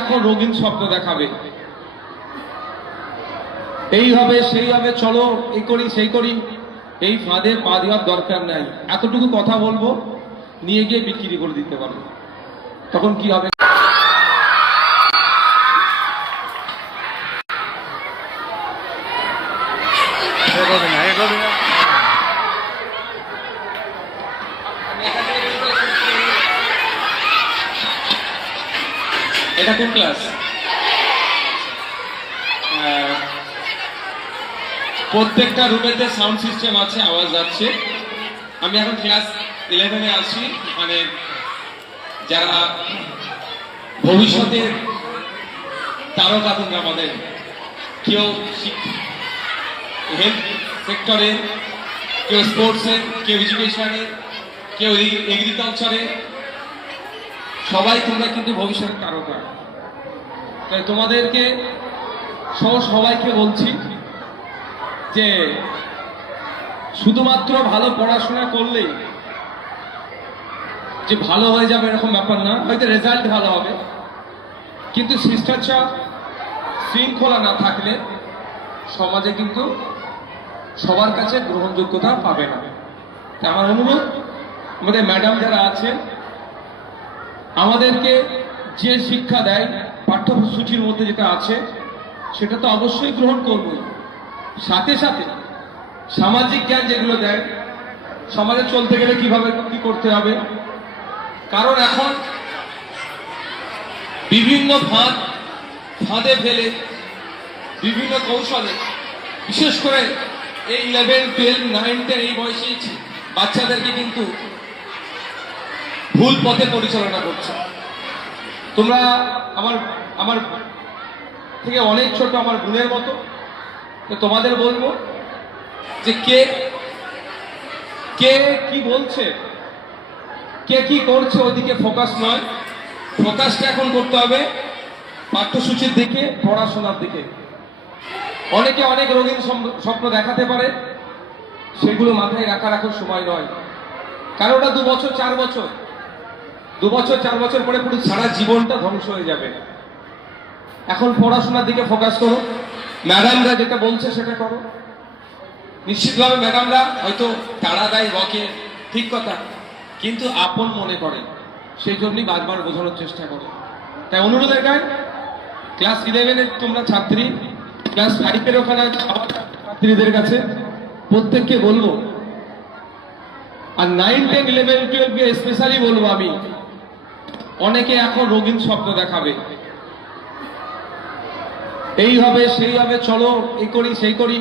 এখন রঙিন স্বপ্ন দেখাবে, এই হবে সেই হবে, চলো এই করি সেই করি, এই ফাঁদে পা দেওয়ার দরকার নাই। এতটুকু কথা বলবো, নিয়ে গিয়ে বিক্রি করে দিতে পারবে। তখন কি হবে? এটা কোন ক্লাস? প্রত্যেকটা রুমেতে সাউন্ড সিস্টেম আছে, আওয়াজ যাচ্ছে। আমি এখন ক্লাস 11-এ আছি, মানে যারা ভবিষ্যতের তারকা তোমরা আমাদের, কেউ হেলথ সেক্টরে, কেউ স্পোর্টসের, কেউ এডুকেশনের, কেউ এগ্রিকালচারে, সবাই তোমরা কিন্তু ভবিষ্যতের তারকা। তাই তোমাদেরকে সবাইকে বলছি যে শুধুমাত্র ভালো পড়াশোনা করলেই যে ভালো হয়ে যাবে এরকম ব্যাপার না। হয়তো রেজাল্ট ভালো হবে, কিন্তু শিষ্টাচার শৃঙ্খলা না থাকলে সমাজে কিন্তু সবার কাছে গ্রহণযোগ্যতা পাবে না। তাই আমার অনুরোধ, আমাদের ম্যাডাম যারা আছেন আমাদেরকে যে শিক্ষা দেয় পাঠ্যসূচির মধ্যে যেটা আছে সেটা তো অবশ্যই গ্রহণ করবই, সাথে সাথে সামাজিক জ্ঞান যেগুলো দেয়, সমাজে চলতে গেলে কিভাবে কি করতে হবে। কারণ এখন বিভিন্ন ফাঁদে ফেলে, বিভিন্ন কৌশলে, বিশেষ করে এই 11, 12, 9, 10 এই বয়সী বাচ্চাদেরকে কিন্তু ভুল পথে পরিচালনা করছে। তোমরা আমার থেকে অনেক ছোট, আমার বোনের মতো। তো তোমাদের বলবো যে কে কি বলছে, কে কি করছে ওদিকে ফোকাস নয়, ফোকাসটা এখন করতে হবে পাঠ্যসূচির দিকে, পড়াশোনার দিকে। অনেকে অনেক রঙিন স্বপ্ন দেখাতে পারে, সেগুলো মাথায় রাখার সময় নয়। কারণ ওটা 2 বছর 4 বছর, 2 বছর 4 বছর পরে পুরো সারা জীবনটা ধ্বংস হয়ে যাবে। এখন পড়াশোনার দিকে ফোকাস করো, ম্যাডামরা যেটা বলছে সেটা করো। নিশ্চিতভাবে ম্যাডামরা হয়তো তাড়া দেয়, বকে, ঠিক কথা, কিন্তু আপন মনে করে, সেই জন্যই বারবার বোঝানোর চেষ্টা করে। তাই অনুরোধ এটাই, ক্লাস 11-এর তোমরা ছাত্রী, ক্লাস 5-এর ওখানে ছাত্রীদের কাছে প্রত্যেককে বলবো, আর 9, 10, 11, 12 স্পেশালি বলবো আমি, অনেকে এখন রঙিন স্বপ্ন দেখাবে, এই হবে সেই হবে, চলো এই করি সেই করি,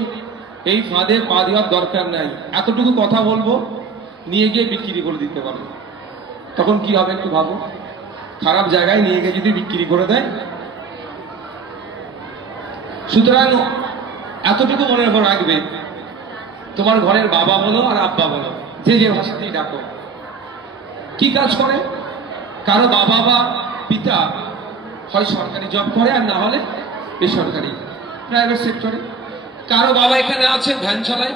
এই ফাঁদে পা দেওয়ার দরকার নাই। এতটুকু কথা বলবো, নিয়ে গিয়ে বিক্রি করে দিতে পারবে। তখন কি হবে একটু ভাবো, খারাপ জায়গায় নিয়ে গিয়ে যদি বিক্রি করে দেয়। সুতরাং এতটুকু মনে রাখবে, তোমার ঘরের বাবা বলো আর আব্বা বলো, যে যে ভাষাতেই ডাকো, কি কাজ করে? কারো বাবা বা পিতা হয় সরকারি জব করে, আর না হলে বেসরকারি প্রাইভেট সেক্টরে। কারো বাবা এখানে আছে ভ্যান চালায়,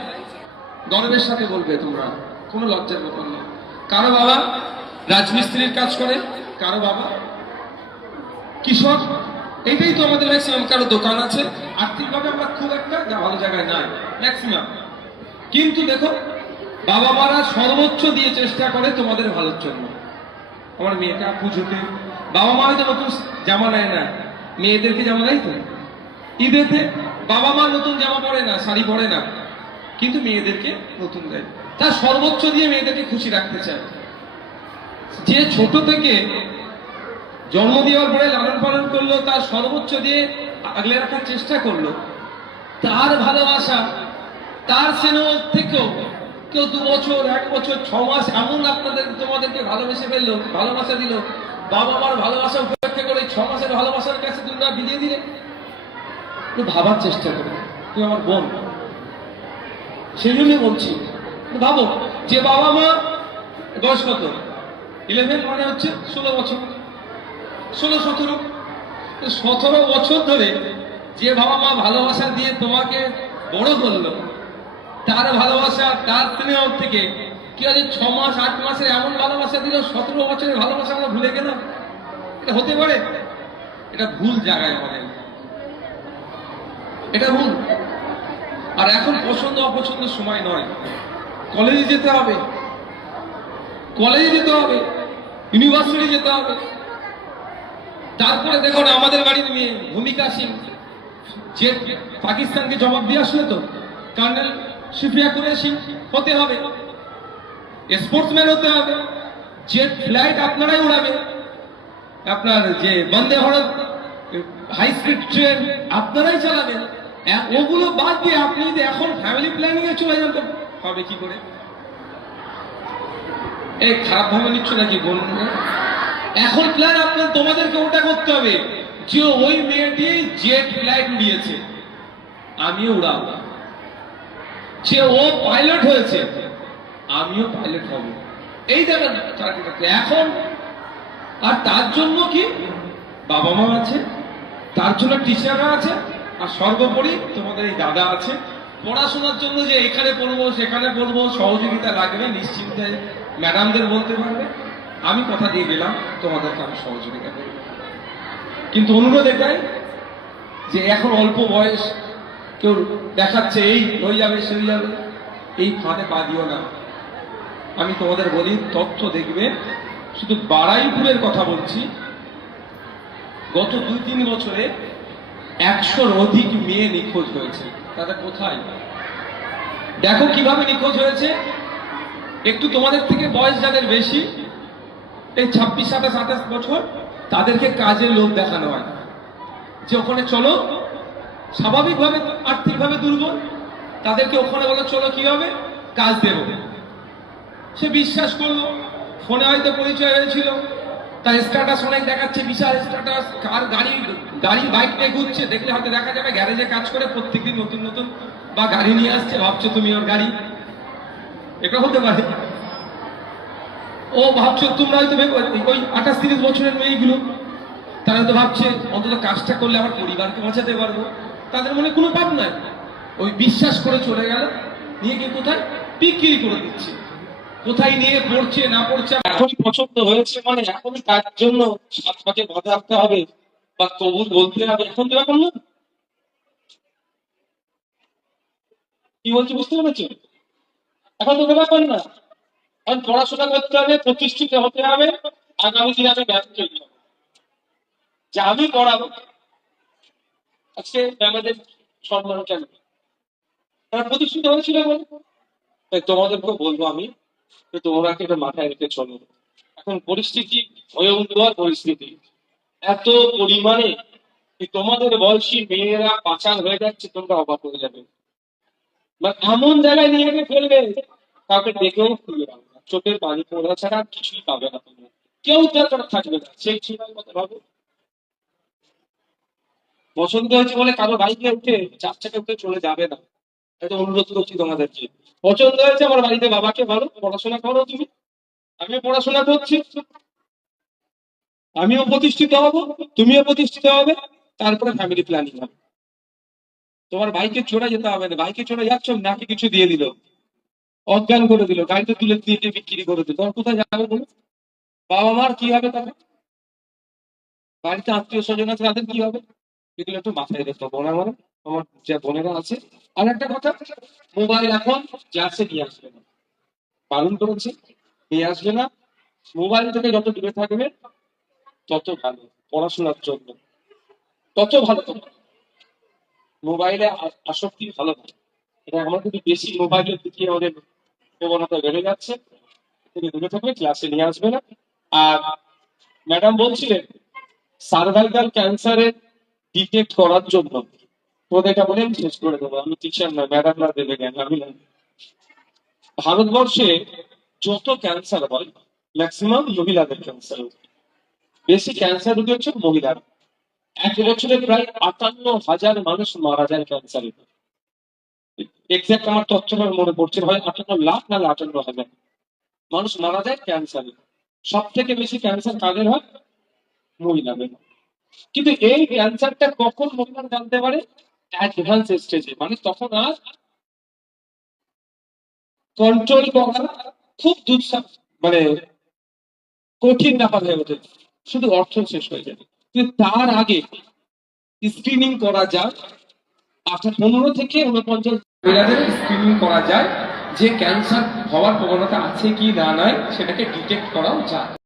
গর্বের সাথে বলবে তোমরা, কোনো লজ্জার ব্যাপার নেই। কারো বাবা রাজমিস্ত্রির কাজ করে, কারো বাবা কৃষক, এইটাই তো আমাদের ম্যাক্সিমাম। কারো দোকান আছে, আর্থিকভাবে আমরা খুব একটা ভালো জায়গায় নাই ম্যাক্সিমাম। কিন্তু দেখো, বাবা মারা সর্বোচ্চ দিয়ে চেষ্টা করে তোমাদের ভালোর জন্য। আমার মেয়েটা পুজোতে বাবা মা হয়তো নতুন জামা নেয় না, মেয়েদেরকে জামা দেয় তো। ঈদেতে বাবা মা নতুন জামা পরে না, শাড়ি পরে না, কিন্তু মেয়েদেরকে নতুন দেয়। তার সর্বোচ্চ দিয়ে মেয়েদেরকে খুশি রাখতে চায়। যে ছোট থেকে জন্ম দেওয়ার পরে লালন পালন করলো, তার সর্বোচ্চ দিয়ে আগলে রাখার চেষ্টা করলো, তার ভালোবাসা, তার স্নেহ থেকেও কেউ 2 বছর, 1 বছর, 6 মাস এমন তোমাদেরকে ভালোবেসে ফেললো, ভালোবাসা দিল। বাবা মার ভালোবাসা উপেক্ষা করে 6 মাসের ভালোবাসার কাছে তোমরা বিলিয়ে দিলে। ভাবার চেষ্টা করো, তুই আমার বোন, সেই জন্যই বলছি। ভাবো, যে বাবা মা বয়স কত, 11 মানে হচ্ছে 16 বছর, 16-17 বছর ধরে যে বাবা মা ভালোবাসা দিয়ে তোমাকে বড় করলো, তার ভালোবাসা, তার স্নেহ থেকে কি আছে 6 মাস 8 মাসের এমন ভালোবাসা দিল, 17 বছরের ভালোবাসা আমরা ভুলে গেলাম? এটা হতে পারে? এটা ভুল জায়গায় আমাদের, এটা ভুল। আর এখন পছন্দ অপছন্দ সময় নয়, কলেজে যেতে হবে, কলেজে যেতে হবে, ইউনিভার্সিটি যেতে হবে। তারপরে দেখুন আমাদের বাড়ির মেয়ে ভূমিকা সিং, যে পাকিস্তানকে জবাব দিয়ে আসলে তো কর্নেল সুফিয়া কুরেশি হতে হবে, স্পোর্টসম্যান হতে হবে, জেট ফ্লাইট আপনারাই উড়াবে, আপনার যে Vande Bharat high speed train আপনারাই চালাবেন। ওগুলো বাদ দিয়ে আপনি যদি এখন ফ্যামিলি প্ল্যানিং এ চলে যান তো হবে কি করে? এই খারাপ ভাবে নিচ্ছ নাকি বলুন? এখন প্ল্যান আপনার, তোমাদেরকে ওটা করতে হবে যে ওই মেয়েটি জেট ফ্লাইট উড়িয়েছে, আমিও উড়াবো। যে ও পাইলট হয়েছে, আমিও পাইলট হব। এই দেখেন এখন। আর তার জন্য কি বাবা মা আছে, তার জন্য টিচাররা আছে, আর সর্বোপরি তোমাদের এই দাদা আছে। পড়াশোনার জন্য যে এখানে পড়বো সেখানে পড়বো সহযোগিতা লাগবে, নিশ্চিন্তে ম্যাডামদের বলতে পারবে, আমি কথা দিয়ে গেলাম তোমাদেরকে আমি সহযোগিতা করব। কিন্তু অনুরোধ এটাই যে এখন অল্প বয়স, কেউ দেখাচ্ছে এই হয়ে যাবে সে হয়ে যাবে, এই ফাঁদে পা দিও না। আমি তোমাদের বলি, তথ্য দেখবে, শুধু বারাইপুরের কথা বলছি, গত 2-3 বছরে 100-র অধিক মেয়ে নিখোঁজ হয়েছে। তারা কোথায়? দেখো কিভাবে নিখোঁজ হয়েছে। একটু তোমাদের থেকে বয়স যাদের বেশি, এই 26, 27, 28 বছর, তাদেরকে কাজের লোক দেখানো হয় যে ওখানে চলো, স্বাভাবিকভাবে আর্থিকভাবে দুর্বল, তাদেরকে ওখানে বলো চলো কি হবে কাজ দেব। সে বিশ্বাস করলো, ফোনে হয়তো পরিচয় হয়েছিল, তার স্ট্যাটাস অনেক দেখাচ্ছে, বিশাল স্ট্যাটাস, কার গাড়ি বাইক নিয়ে ঘুরছে, দেখলে হয়তো দেখা যাবে গ্যারেজে কাজ করে প্রত্যেকদিন নতুন নতুন বা গাড়ি নিয়ে আসছে, ভাবছো তুমি ওর গাড়ি, এটা হতে পারে। ও ভাবছো তোমরা হয়তো ওই 28-30 বছরের মেয়েগুলো, তারা তো ভাবছে অন্তত কাজটা করলে আমার পরিবারকে বাঁচাতে পারবো, তাদের মনে কোনো পাপ নাই। ওই বিশ্বাস করে চলে গেল, নিয়ে গিয়ে কোথায় বিক্রি করে দিচ্ছে, কোথায় নিয়ে পড়ছে না পড়ছে। এখন পছন্দ হয়েছে মানে এখন তার জন্য 7 পাকে বাঁধা রাখতে হবে বা কবুল বলতে হবে, এখন তো ব্যাপার না। কি বলছি বুঝতে পেরেছো? এখন তো ব্যাপার না, এখন পড়াশোনা করতে হবে, প্রতিষ্ঠিত হতে হবে, আগামী দিনে আমি ব্যস্ত হয়ে যাবো যে আমি পড়াবো। আজকে আমাদের সম্মান কেন? তারা প্রতিষ্ঠিত হয়েছিল বলে। তাই তোমাদেরকে বলবো আমি, তোমরা কি এটা মাথায় রেখে চলো। এখন পরিস্থিতি ভয়ঙ্কর পরিস্থিতি, এত পরিমাণে তোমাদের বয়সী মেয়েরা পাচার হয়ে যাচ্ছে, তোমরা অবাক হয়ে যাবে। এমন জায়গায় নিয়ে গিয়ে ফেলবে, কাউকে দেখেও খুঁজে পাবে না, চোখের পানি পড়া ছাড়া কিছুই পাবে না তোমরা, কেউ দরকার থাকবে না। সেই সময় কথা ভাবো, পছন্দ হয়েছে বলে কারো বাইকে উঠে 4 চাকা উঠে চলে যাবে না। এটা অনুরোধ করছি তোমাদেরকে। পছন্দ হয়েছে আমার বাড়িতে বাবাকে ভালো, পড়াশোনা করো তুমি, আমিও পড়াশোনা করছি, আমিও প্রতিষ্ঠিত হব, তুমিও প্রতিষ্ঠিত হবে, তারপরে ফ্যামিলি প্ল্যানিং হবে। তোমার বাইকে চড়ে যেতে হবে না, বাইকে চড়ে যাচ্ছ, নাকি কিছু দিয়ে দিল, অজ্ঞান করে দিল, গাড়িতে তুলে দিয়ে বিক্রি করে দিল, তখন কোথায় যাবে বলো? বাবা মার কি হবে তখন? বাড়িতে আত্মীয় স্বজন আছে, তাদের কি হবে? এগুলো একটু মাথায় রেখো বোনা, মানে আমার যে বোনেরা আছে। আর একটা কথা, মোবাইল এখন ক্লাসে নিয়ে আসবে না, বারণ করেছে, নিয়ে আসবে না। মোবাইল থেকে যত দূরে থাকবে তত ভালো, পড়াশোনার জন্য তত ভালো। তোমার মোবাইলে আসক্তি ভালো না, এটা আমার কিন্তু বেশি মোবাইলের দিকে আমাদের প্রবণতা বেড়ে যাচ্ছে। থেকে দূরে থাকবে, ক্লাসে নিয়ে আসবে না। আর ম্যাডাম বলছিলেন সার্ভাইকাল ক্যান্সারের ডিটেক্ট করার জন্য, তোদের এটা বলে আমি শেষ করে দেবো, আমি টিচার নয়, ম্যাডামরা দেবে জ্ঞান, আমি না। ভারতবর্ষে যত ক্যান্সার হয় ম্যাক্সিমাম মহিলাদের ক্যান্সার, বেশি ক্যান্সার রোগী হচ্ছে মহিলারা। 1 বছরে প্রায় 58,000 মানুষ মারা যায় ক্যান্সারে। এক্সাক্ট আমার তথ্যটা মনে পড়ছে, হয় 58 লাখ না 58,000 মানুষ মারা যায় ক্যান্সারে। সব থেকে বেশি ক্যান্সার কাদের হয়? মহিলাদের। কিন্তু এই ক্যান্সারটা কখন মহিলারা জানতে পারে? অ্যাডভান্স স্টেজে, মানে তখন আর কন্ট্রোল করা খুব মানে কঠিন ব্যাপার হয়ে ওঠে, শুধু অর্থ শেষ হয়ে যাবে। কিন্তু তার আগে স্ক্রিনিং করা যায়, 15 থেকে 49 মহিলাদের স্ক্রিনিং করা যায় যে ক্যান্সার হওয়ার প্রবণতা আছে কি না নয় সেটাকে ডিটেক্ট করাও যায়।